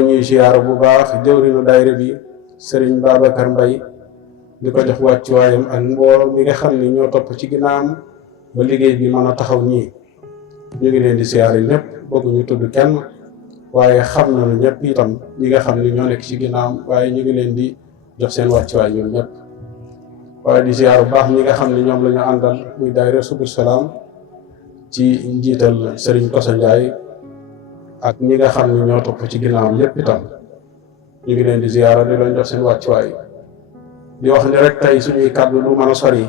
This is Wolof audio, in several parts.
ñuy ziar bu baax jëwriñu daayira bi Serigne Babacar Mbaye di ko jox wàccuwaayam ak mbooloo mi nga xam ni ñoo topp ci ginnaawam ba liggéey bi mën a taxaw nii ñu ngi leen di ziar ñëpp bëgguñu tudd kenn waaye xam nañu ñëpp itam ñi nga xam ni ñoo nekk ci ginnaawam waaye ñu ngi leen di jox seen wàccuwaay ñoom ñëpp waaye di ziar bu baax ñi nga xam ni ñoom la ñu àndal muy daayira Subul Salaam ci njiital Serigne Koso Ndiaye ak ñi nga xam ne ñoo topp ci ginnaawam yépp itam ñu ngi leen di ziyaara di leen jox seen wàccuwaay di wax ni rek tey suñuy kàddu lu mën a sori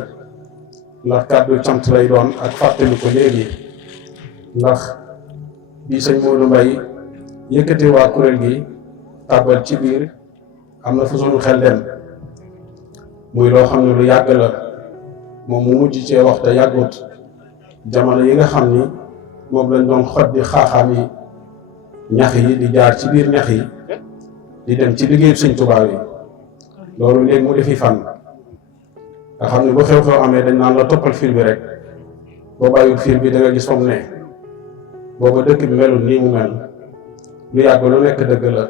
ndax kàddu cant lay doon ak fàttali ko léegi ndax bi sëñ Modou Mbaye yëkkati waa kuréel gi tàbbal ci biir am na fu suñu xel dem muy loo xam ne lu yàgg la moom mu mujj cee wax te yàggut jamono yi nga xam ni moom lañ doon xot di xaaxaam yi ñax yi di jaar ci biir ñax yi di dem ci liggéeyu Sëñ Tuubaa yi loolu léegi mu defi fan nga xam ne bu xew-xew amee dañ naan la toppal fil bi rek boo bàyyiwul fil bi da nga gis fa mu ne booba dëkk bi melul nii mu mel lu yàgg lu nekk dëgg la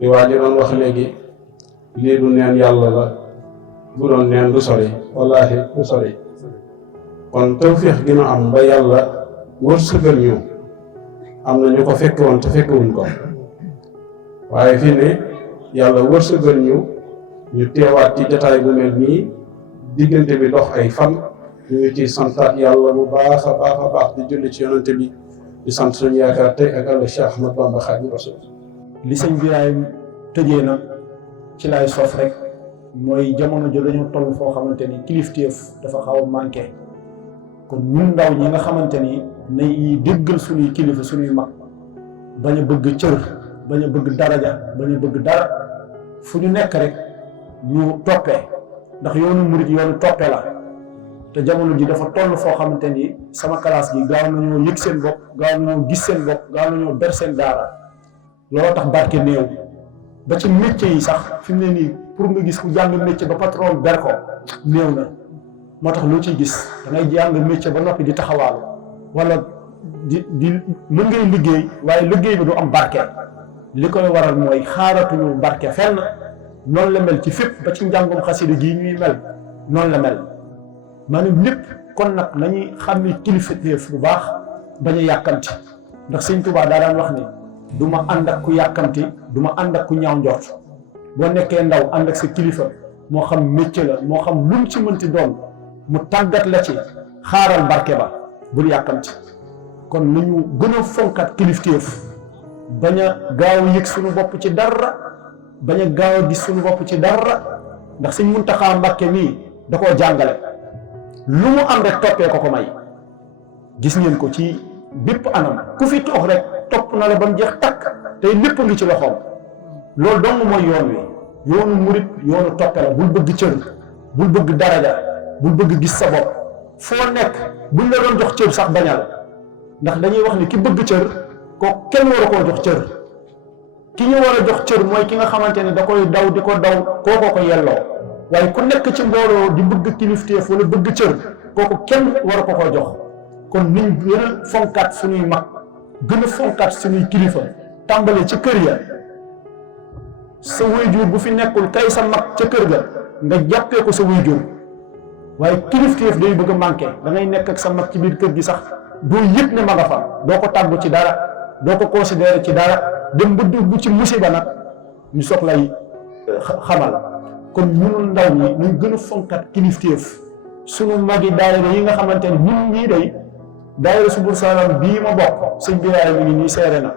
li waa ji doon wax léegi lii du neen yàlla la bu doon neen du sori wallaahi du sori kon tawféex gi nu am ba yàlla wërsëgal ñu am na ñu ko fekk woon te fekkewuñ ko waaye fii ne yàlla wërsëgal ñu teewaat ci jataay bu mel nii diggante bi dox ay fan ñu ngi ciy santaat yàlla bu baax a baax a baax di julli ci yonante bi di sant suñu yaakaar tey ak àlla Cheikh Ahmad Bamba Xaadimu Rasuul li sëñ Birahim tëjee na ci lay sof rek mooy jamono jo dañoo toll foo xamante ni kilifteef dafa xaw a manqué kon ñun ndaw ñi nga xamante ni nay déggal suñuy kilifa suñuy mag bañ a bëgg cër bañ a bëgg daraja bañ a bëgg dara fu ñu nekk rek ñu toppee ndax yoonu murit yoonu toppee la te jamono ji dafa toll foo xamante ni sama classe gi gaaw nañoo yëg seen bopp gaaw nañoo gis seen bopp gaaw nañoo ber seen daara looloo tax barke néew ba ci métier yi sax fi mu ne nii pour nga gis ku jàng métier ba patron ber ko néew na moo tax loo ciy gis da ngay jàng métier ba noppi di taxawaalu wala di mën ngay liggéey waaye liggéey bi du am barke li koy waral mooy xaaratuñu barke fenn noonu la mel ci fépp ba ci njàngum xasida gii ñuy mel noonu la mel maanaam lépp kon nag nañuy xam ni kilifteef bu baax bañ a yàkkamti ndax sëñ Tuubaa daa daan wax ni du ma ànd ak ku yàkkamti du ma ànd ak ku ñaaw njort boo nekkee ndaw ànd ak sa kilifa moo xam métier la moo xam lu mu ci mënti doon mu tàggat la ci xaaral barke ba bul yàkkamti kon nañu gën a fonkat kilifteef bañ a gaaw a yëg suñu bopp ci dara bañ a gaaw a gis suñu bopp ci dara ndax Sëñ Muntaxa Mbàkke mii da koo jàngale lu mu am rek toppee ko may gis ngeen ko ci bépp anam ku fi toog rek topp na la ba mu jeex takk tey lépp ngi ci loxoom loolu dong mooy yoon wi yoonu murit yoonu toppe la bul bëgg cër bul bëgg daraja bul bëgg gis sa bopp foo nekk buñ la doon jox cër sax bañal ndax dañuy wax ni ki bëgg cër ko kenn war a koo jox cër ki ñu war a jox cër mooy ki nga xamante ne da koy daw di ko daw kookoo ko yelloo waaye ku nekk ci mbooloo di bëgg kilifteef wala bëgg cër kooku kenn war a ko koo jox kon niñ gën a fonkaat suñuy mag gën a fonkaat suñuy kilifa tàmbale ci kër ya sa waajur bu fi nekkul tey sa mag ca kër ga nga jàppee ko sa waajur waaye kilifteef day bëgg a manqué da ngay nekk ak sa mag ci biir kër gi sax doo yëg ne ma nga fa doo ko tàggu ci dara doo ko considéré ci dara dem ba dugg ci musiba nag ñu soog lay xamal kon ñun ndaw ñi ñu gën a fonkat kilifteef sunu magi daayira yi nga xamante ne ñun ñii day daayira Subul Salaam bii ma bokk sëñ Birahim mi ngi nii seere na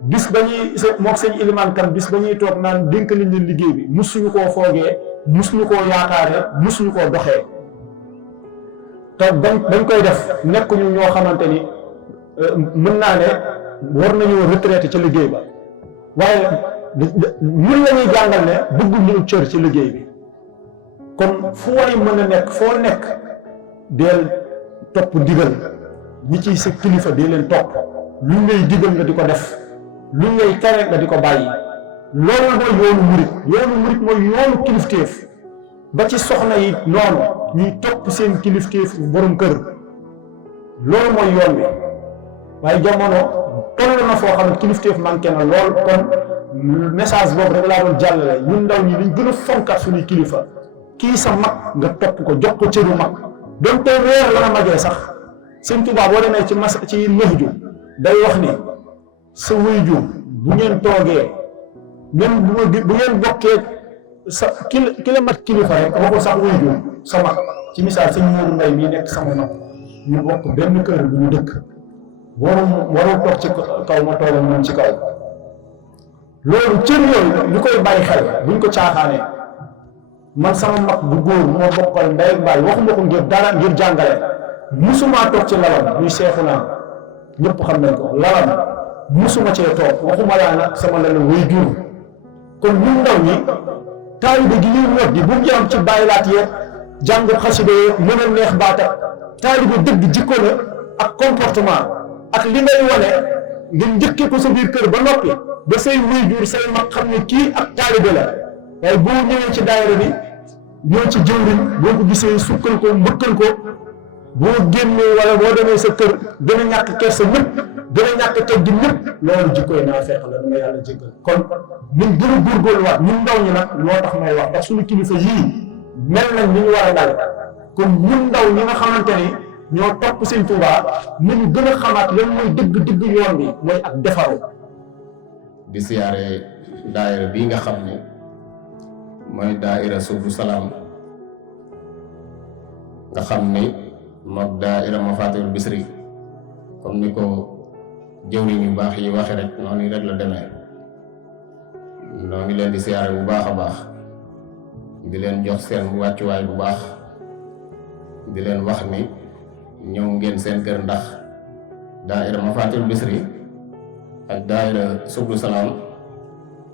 bis ba ñuy mook sëñ Ilimaan Kan bis ba ñuy toog naan dénk nañ leen liggéey bi musuñu koo foogee musuñu koo yaakaare musuñu koo doxee te bañ koy def nekkuñu ñoo xamante ni mën naa ne war nañoo retraité ca liggéey ba waaye ñun la ñuy jàngal ne bëgguñu cër ci liggéey bi kon fu waay mën a nekk foo nekk deel topp digal ñi ciy sa kilifa dee leen topp luñ lay digal nga di ko def luñ lay tere nga di ko bàyyi loolu mooy yoonu murit mooy yoonu kilifteef ba ci soxna yi noonu ñuy topp seen kilifteef borom kër loolu mooy yoon wi waaye jamono toll na foo xam ne kilifteef manqué na lool. kon message boobu rek laa doon jàllale ñun ndaw ñi liñ gën a fonkat suñuy kilifa kii sa mag nga topp ko jox ko cëru mag donte weer la magee sax Sëñ Tuubaa boo demee ci Nahju day wax ni sa waajur bu ngeen toogee même bu ngeen bokkee sa ki la mat kilifa rek waxul sax waajur sa mag ci misaal sëñ Moodu Mbay mii nekk sama mag ñu bokk benn kër bu ñu dëkk waroo toog ci kaw ma toogal moom ci kaw loolu cër yooyu ñu koy bàyyi xel buñ ko caaxaanee man sama mag bu góor moo bokkal ndey ak baay waxuma ko ngir dara ngir jàngale musuma toog ci lalam muy seexu naa ñëpp xam nañ ko lalam musuma cee toog waxuma laa nag sama lala way jur kon ñun ndaw ñi taalibe gi ñuy wot di bu mu yam ci bàyyilaat yeeg jàng xasida mën a neex baata taalibe dëgg jikko la ak comportement ak li ngay wane nga njëkkee ko sa biir kër ba noppi ba say waajur say mag xam ne kii ak taalibe la waaye boo ñëwee ci daayira bi ñëw ci jëwriñ boo ko gisee sukkal ko mbëkkal ko boo génnee wala boo demee sa kër gën a ñàkk kersa ñëpp gën a ñàkk teggi ñëpp loolu jikkoy naa fekk la dama yàlla jéggal kon ñun gën a góorgóorluwaat ñun ndaw ñi nag loo tax may wax ndax suñu kilifa yii mel nañ ni ñu war a dal kon ñun ndaw ñi nga xamante ni ñoo topp Sëñ Tuubaa nañu gën a xamaat lan mooy dëgg yoon bi mooy ak defaru di siyaare daayira bii nga xam ne mooy daayira Subul Salaam nga xam ni mook daayira Mafatihul Bichri comme ni ko jëwriñ yu baax yi waxe rek noonu rek la demee noo ngi leen di siyaare bu baax a baax di leen jox seen wàccuwaay bu baax di leen wax ni ñëw ngeen seen kër ndax daayira Mafatihul Bichri ak daayira Subul Salaam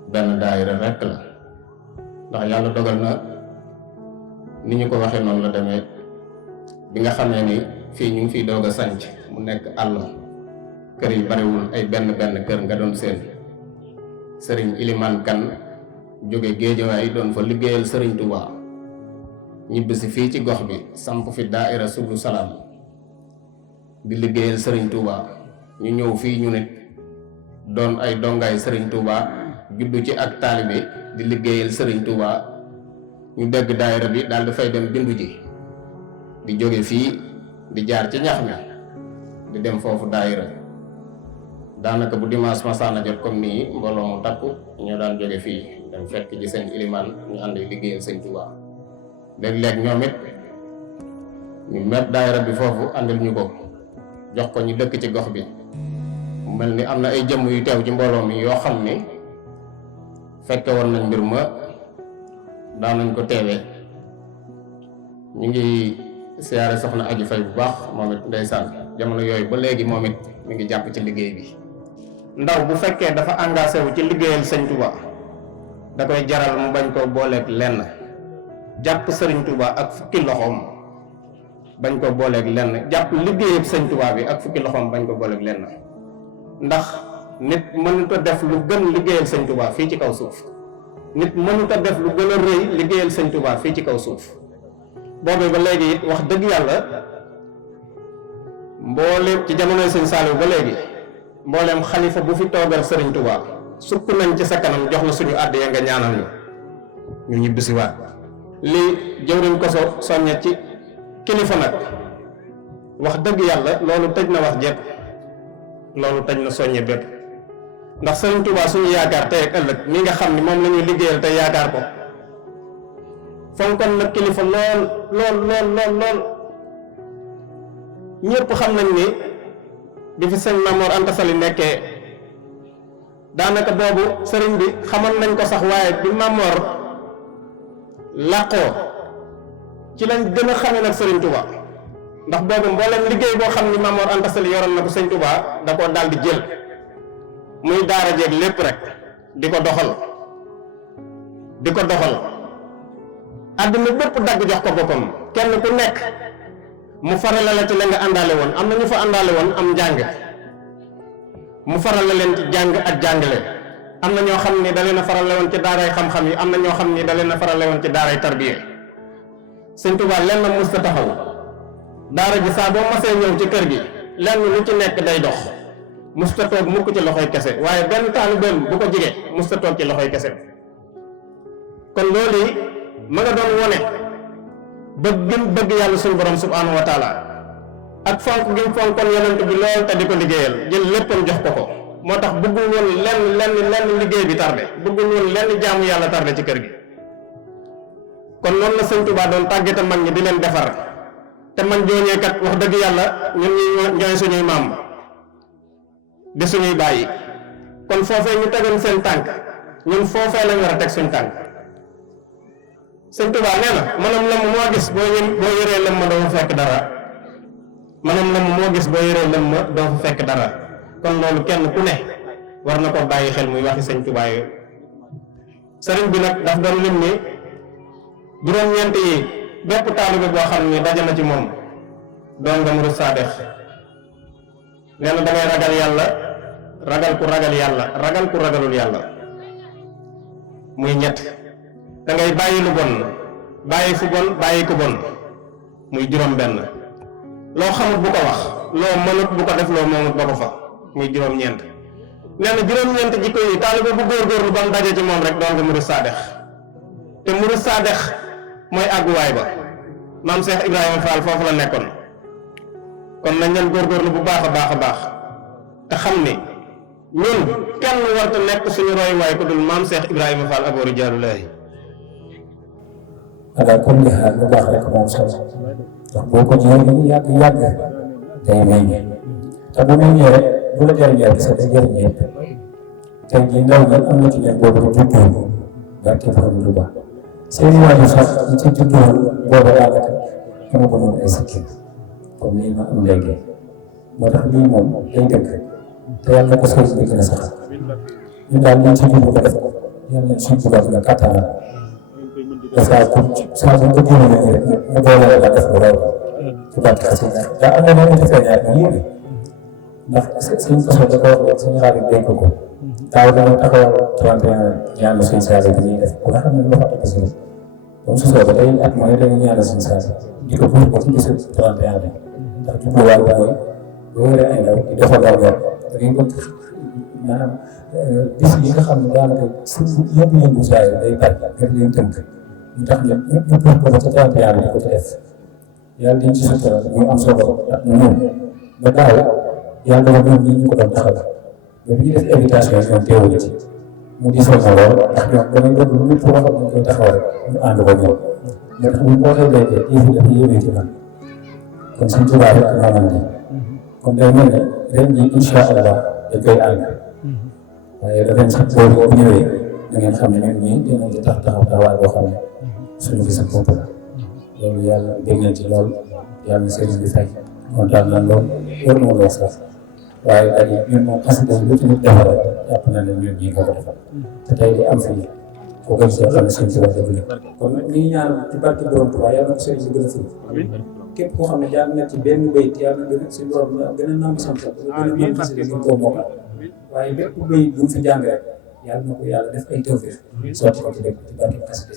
benn daayira rekk la ndax yàlla dogal na ni ñu ko waxee noonu la demee bi nga xamee ni fii ñu ngi fiy doog a sanc mu nekk àll kër yi bariwul ay benn kër nga doon seen sëriñ Ilimaan Kan jóge Géejawaay doon fa liggéeyal sëriñ Touba ñibbisi fii ci gox bi samp fi daayira Subul Salaam di liggéeyal sëriñ Touba ñu ñëw fii ñu nit doon ay dongaay sëriñ Touba juddu ci ak taalibe di liggéeyal sëriñ Touba ñu dégg daayira bi daal di fay dem bindu ji di jóge fii di jaar ci ñax mi di dem foofu daayira daanaka bu dimanche masaana jot comme nii mbooloo mu takku ñoo daan jóge fii dem fekk ji seen ilimaan ñu ànd liggéeyal sëriñ Touba léeg-léeg ñoom it ñu met daayira bi foofu àndal ñu ko jox ko ñu dëkk ci gox bi mu mel ni am na ay jëmm yu teew ci mbooloo mi yoo xam ni fekke woon nañ mbir ma daan nañ ko teewee ñu ngi siyaare soxna Aji Fay bu baax moom it ndeysaan jamono yooyu ba léegi moom it mi ngi jàpp ci liggéey bi. ndaw bu fekkee dafa engagé wu ci liggéeyal Sëñ Touba da koy jaral mu bañ koo booleeg lenn jàpp Sëriñ Touba ak fukki loxoom bañ ko booleeg lenn jàpp liggéeyab Sëñ Touba bi ak fukki loxoom bañ ko booleeg lenn ndax nit mënut a def lu gën liggéeyal Sëñ Touba fii ci kaw suuf nit mënut a def lu gën a rëy liggéeyal Sëñ Touba fii ci kaw suuf boobee ba léegi it wax dëgg yàlla mbooleem ci jamonoy Sëñ Saaliw ba léegi mbooleem xalifa bu fi toogal Sëriñ Touba sukk nañ ci sa kanam jox la suñu àddiya nga ñaanal ñu ñibbisiwaat li jëwriñ ko soññe ci kilifa nag wax dëgg yàlla loolu tëj na wax jëpp loolu tëj na soññe bépp ndax Sëriñ Touba suñu yaakaar tey ak ëllëg mi nga xam ni moom la ñuy liggéeyal te yaakaar ko fonkoon nag kilifa lool ñëpp xam nañ ni bi fi sëñ Mamoor Anta Sali nekkee daanaka boobu sëriñ bi xamoon nañ ko sax waaye bi Mamoor làqoo ci lañ gën a xamee nag Sëriñ Touba ndax boobu mboolem liggéey boo xam ni Mamoor Anta Sali yoroon na ko sëñ Touba da koo daal di jël muy daara jeeg lépp rek di ko doxal àdduna bépp dagg jox ko boppam kenn ku nekk mu faral la ci la nga àndaale woon am na ñu fa àndaale woon am njàng mu faral la leen ci jàng ak jàngale am na ñoo xam ni da leen a farale woon ci daaray xam-xam yi am na ñoo xam ni da leen a farale woon ci daaray tarbiya Sëñ Touba lenn mës ta taxaw daara ji saa boo masee ñëw ci kër gi lenn lu ci nekk day dox musta toog mukk ci loxoy kese waaye benn taalibeem bu ko jige musta toog ci loxoy kese kon loolu yi ma nga doon wone bëgg gëm bëgg yàlla suñu borom subhanahu wa taala ak fonk gi mu fonkoon yonent bi lool te di ko liggéeyal jël léppam jox ko ko moo tax bëggul woon lenn liggéey bi tardé bëggul woon lenn jaamu yàlla tardé ci kër gi kon noonu la sëñ Tuubaa doon tàggate mag ñi di leen defar te man jooñee kat wax dëgg yàlla ñun ñooy suñuy maam di suñuy bàyyi kon foofee ñu tegoon seen tànk ñun foofee lañ war a teg suñ tànk sëñ Tuubaa nee na manam lëmm moo gis boo yëree lëmm doo fa fekk dara manam lëmm moo gis boo yëree lëmm doo fa fekk dara kon loolu kenn ku ne war na ko bàyyi xel muy waxi sëñ Tuubaa yooyu sëriñ bi nag daf doon lim ni juróom-ñeent yi bépp taalibe boo xam ni daje na ci moom doon nga murid saadex nee na da ngay ragal yàlla ragal ku ragal yàlla ragal ku ragalul yàlla muy ñett da ngay bàyyi lu bon bàyyi fu bon bàyyi ku bon muy juróom benn loo xamut bu ko wax loo mënut bu ko def loo moomut ba ko fa muy juróom-ñeent nee na juróom-ñeent jikko yi taalibe bu góorgóorlu ba mu daje ci moom rek doon nga murid saadex te murid saadex mooy àgguwaay ba maam Cheikh Ibrahima Fall foofu la nekkoon kon nañ leen góorgóorlu bu baax a baax te xam ni ñun kenn warta nekk suñu roy waay ko dul maam Cheikh Ibrahima Fall Abou Rijaalullaahi ala kulli xaal lu baax rek moom solo ndax boo ko jiwee lu yàgg day meññ te bu meññee rek bu la jëriñee rek sa day jëriñ ñëpp tey jii ndaw ñi am na ci ñoom boobu juddoo barke borom lu baax seen waajur sax ñi ci juddoo boobu daanaka dama ko noonu ay sikkin comme lii ma am léegi moo tax lii moom day dëgg te yàlla ko sëriñ bi gën a sax ñun daal liñ ci jublu ko def ko yàlla suñ tubaab la kattanal dafa ko saa bu ko jëlee rek mu doole la def lu raw ci barke xasida daa am na lu mu defee ñaar ñu yéene ndax suñ façon da ko wax suñu xaalis dénk ko daaw dama taxawal 31 ñaanu suñ saasi bi ñuy def ku nga xam ne lu fa parce que comme su soobee day at mooy dañuy ñaanal suñ saasi di ko buur ko ci bisu 31 bi ndax jubluwaay bi mooy boo yoree ay ndaw di doxal daw da ngay bëgg maanaam bis yi nga xam ne daanaka su yëngu saa yi day bari gën leen tënk ñu tax ñëpp ñu buur ko ba ca 31 bi di ko ci def yàlla dañ ci sutural ñu am solo ak ñu ñëw ba daaw yàlla doon ñoom ñi ñu ko doon taxaw ba bi ñu def invitation yi ñoom teewuñu ci mu disoon na lool ndax ñoom damay bëgg lu nit wax ñu koy taxaw rek ñu ànd ko ñoom moo tax bu ko xoolee léegi yëf yi dafa yéeme ci man kon suñ tubaab rek moo man nii kon day mel ne ren ji incha allah dañ koy ànd waaye ren sax boobu bu ñëwee da ngeen xam ne ñun ñii dinañ ci taxaw taxawaay boo xam ne suñu gis bopp la loolu yàlla dégg nañ ci lool yàlla na sëriñ bi fay kontaan nañ lool war na wax sax waaye dañuy ñun moom xasida lu ci nit defal rek jàpp na ne ñun ñii nga ko defal te tey di am fii ko gën see xam ne suñ tubaab dëgg la kon nag ñi ñaan ci barke borom Tuubaa yàlla na ko sëriñ bi gën a fii képp koo xam ne jaar na ci benn bayit yàlla na gën a suñ borom gën a nam sant gën a nam xasida gën koo mokkal waaye bépp bayit bu mu fi jàng rek yàlla na ko yàlla def ay tawfeex sotti ko ci dëkk ci barke xasida